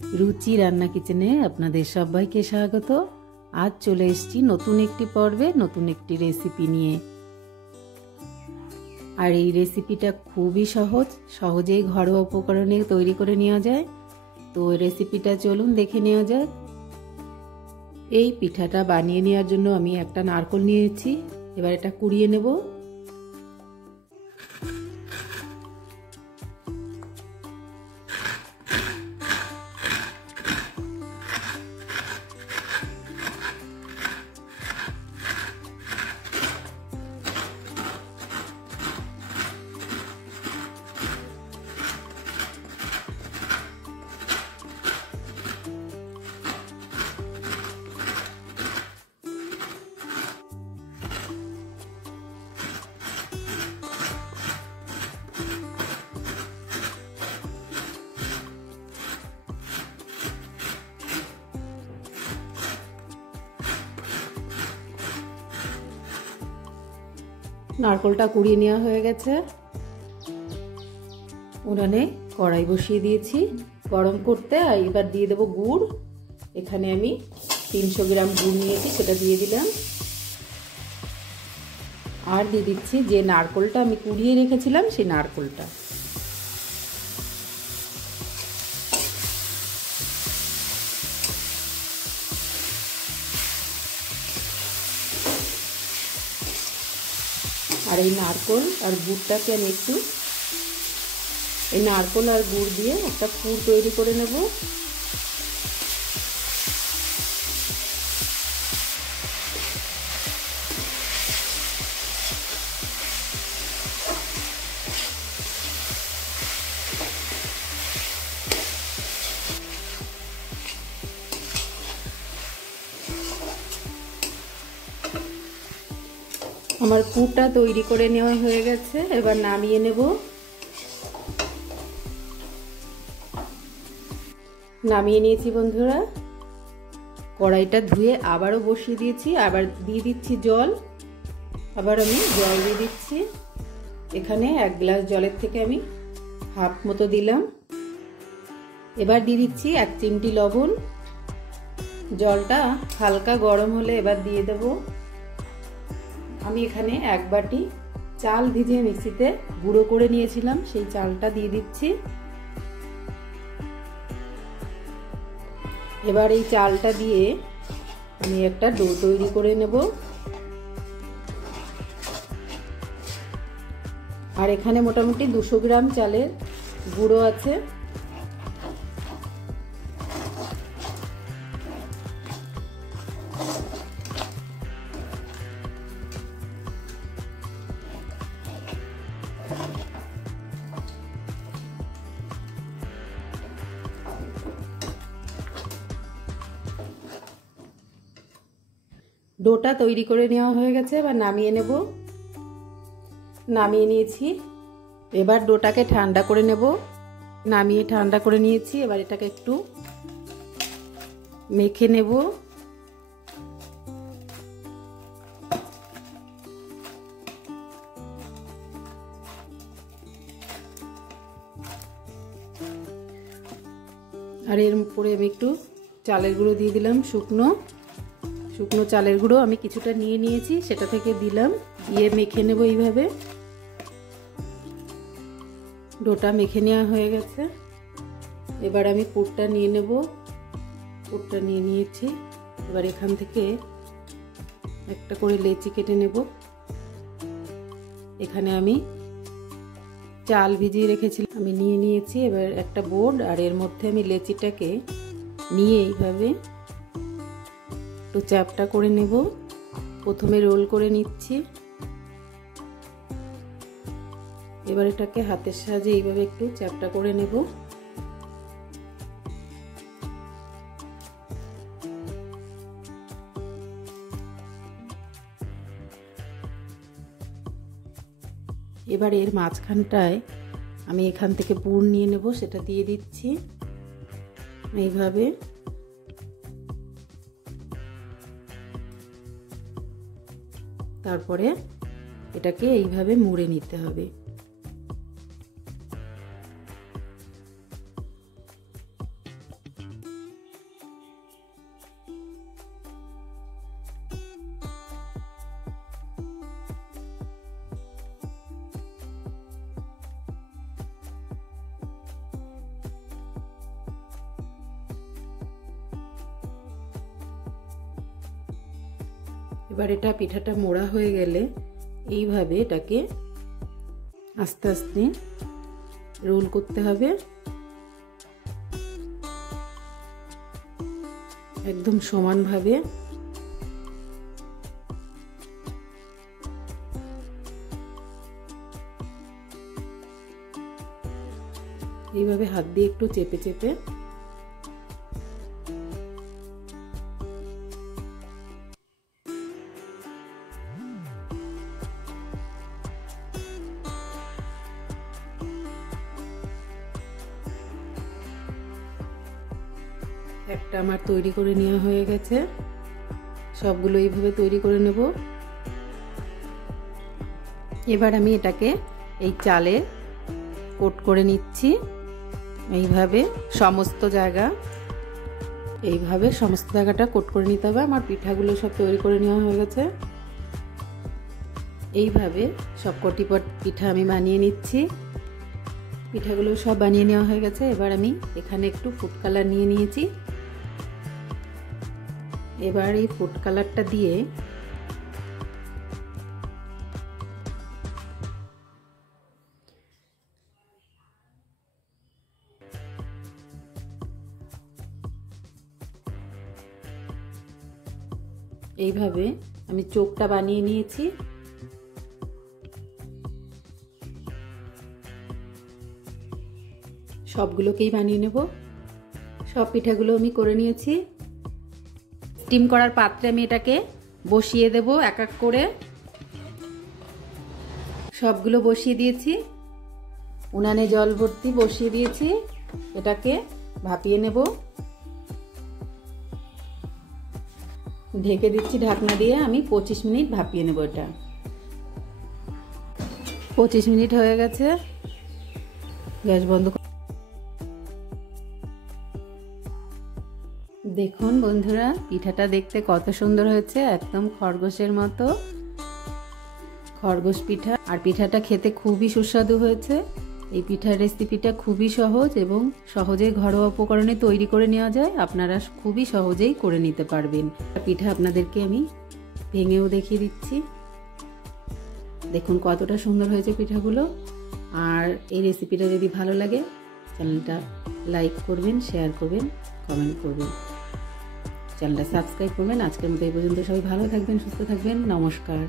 রুচি রান্না কিচেনে আপনাদের সবাইকে স্বাগত। আজ চলে এসেছি নতুন একটি পর্বে, নতুন একটি রেসিপি নিয়ে। আর এই রেসিপিটা খুবই সহজেই ঘরোয়া উপকরণে তৈরি করে নেওয়া যায়। তো রেসিপিটা চলুন দেখে নেওয়া যাক। এই পিঠাটা বানিয়ে নেওয়ার জন্য আমি একটা নারকেল নিয়েছি। এবার এটা কুড়িয়ে নেব। নারকেলটা কুড়িয়ে নেওয়া হয়ে গেছে। উনানে কড়াই বসিয়ে দিয়েছি গরম করতে। আর এবার দিয়ে দেবো গুড়। এখানে আমি 300 গ্রাম গুড় নিয়েছি, সেটা দিয়ে দিলাম। আর দিয়ে দিচ্ছি যে নারকেলটা আমি কুড়িয়ে রেখেছিলাম, সেই নারকেলটা। আর এই নারকেল আর গুড়টাকে আমি একটু এই নারকেল আর গুড় দিয়ে একটা পুর তৈরি করে নেব। আমার পুরটা তৈরি করে নেওয়া হয়ে গেছে। এবার নামিয়ে নেব। নামিয়ে নিয়েছি বন্ধুরা। কড়াইটা ধুয়ে আবারও বসিয়ে দিয়েছি। আবার দিয়ে দিচ্ছি জল। আবার আমি জল দিয়ে দিচ্ছি। এখানে 1 গ্লাস জলের থেকে আমি হাফ মতো দিলাম। এবার দিয়ে দিচ্ছি 1 চিমটি লবণ। জলটা হালকা গরম হলে এবার দিয়ে দেব আমি এখানে 1 বাটি চাল ভিজিয়ে মিক্সিতে গুঁড়ো করে নিয়েছিলাম, সেই চালটা দিয়ে দিচ্ছি। এবার এই চালটা দিয়ে আমি একটা ডো তৈরি করে নেব। আর এখানে মোটামুটি 200 গ্রাম চালের গুঁড়ো আছে। ডোটা তৈরি করে নেওয়া হয়ে গেছে। এবার নামিয়ে নেব। নামিয়ে নিয়েছি। এবার ডোটাকে ঠান্ডা করে নেব। নামিয়ে ঠান্ডা করে নিয়েছি। এবার এটাকে একটু মেখে নেব। আর এর উপরে আমি একটু চালের গুঁড়ো দিয়ে দিলাম। শুকনো চালের গুঁড়ো আমি কিছুটা নিয়ে নিয়েছি, সেটা থেকে দিলাম। দিয়ে মেখে নেব এইভাবে। ডোটা মেখে নেওয়া হয়ে গেছে। এবার আমি পুরটা নিয়ে নেব। পুরটা নিয়ে নিয়েছি। এবার এখান থেকে একটা করে লেচি কেটে নেব। এখানে আমি চাল ভিজিয়ে রেখেছিলাম, আমি নিয়ে নিয়েছি। এবার একটা বোর্ড, আর এর মধ্যে আমি লেচিটাকে নিয়ে এইভাবে একটু চ্যাপটা করে নেব। প্রথমে রোল করে নিচ্ছি। এবার এটাকে হাতের সাহায্যে এইভাবে একটু চ্যাপটা করে নেব। এবার এর মাঝখানটায় আমি এখান থেকে পুর নিয়ে নেব, সেটা দিয়ে দিচ্ছি এইভাবে। তারপরে এটাকে এইভাবে মুড়ে নিতে হবে। এবার এটা পিঠাটা মোড়া হয়ে গেলে এইভাবে এটাকে আস্তে আস্তে রোল করতে হবে, একদম সমানভাবে। এইভাবে হাত দিয়ে একটু চেপে চেপে একটা আমার তৈরি করে নেওয়া হয়ে গেছে। সবগুলো এইভাবে তৈরি করে নেব। এবার আমি এটাকে এই চালে কোট করে নিচ্ছি। এইভাবে সমস্ত জায়গাটা কোট করে নিতে হবে। আমার পিঠাগুলো সব তৈরি করে নেওয়া হয়ে গেছে। এইভাবে সবকটি পিঠা আমি বানিয়ে নিচ্ছি। পিঠাগুলো সব বানিয়ে নেওয়া হয়ে গেছে। এবার আমি এখানে একটু ফুড কালার নিয়ে নিয়েছি। এবার এই ফুড কালারটা দিয়ে এইভাবে আমি চোখটা বানিয়ে নিয়েছি। সবগুলোকেই বানিয়ে নেব। সব পিঠাগুলো আমি করে নিয়েছি। স্টিম করার পাত্রে আমি এটাকে বসিয়ে দেব এক এক করে। সবগুলো বসিয়ে দিয়েছি। উনানে জল ভর্তি বসিয়ে দিয়েছি। এটাকে ভাপিয়ে নেব। ঢেকে দিচ্ছি ঢাকনা দিয়ে। আমি 25 মিনিট ভাপিয়ে নেব। এটা 25 মিনিট হয়ে গেছে। গ্যাস বন্ধ। দেখুন বন্ধুরা, পিঠাটা দেখতে কত সুন্দর হয়েছে, একদম খরগোশের মতো। খরগোশ পিঠা। আর পিঠাটা খেতে খুবই সুস্বাদু হয়েছে। এই পিঠার রেসিপিটা খুবই সহজ এবং সহজেই ঘরোয়া উপকরণে তৈরি করে নেওয়া যায়। আপনারা খুবই সহজেই করে নিতে পারবেন। পিঠা আপনাদেরকে আমি ভেঙেও দেখিয়ে দিচ্ছি। দেখুন কতটা সুন্দর হয়েছে পিঠাগুলো। আর এই রেসিপিটা যদি ভালো লাগে চ্যানেলটা লাইক করবেন, শেয়ার করবেন, কমেন্ট করবেন, চ্যানেলটা সাবস্ক্রাইব করবেন। আজকের মতো এই পর্যন্ত। সবাই ভালো থাকবেন, সুস্থ থাকবেন। নমস্কার।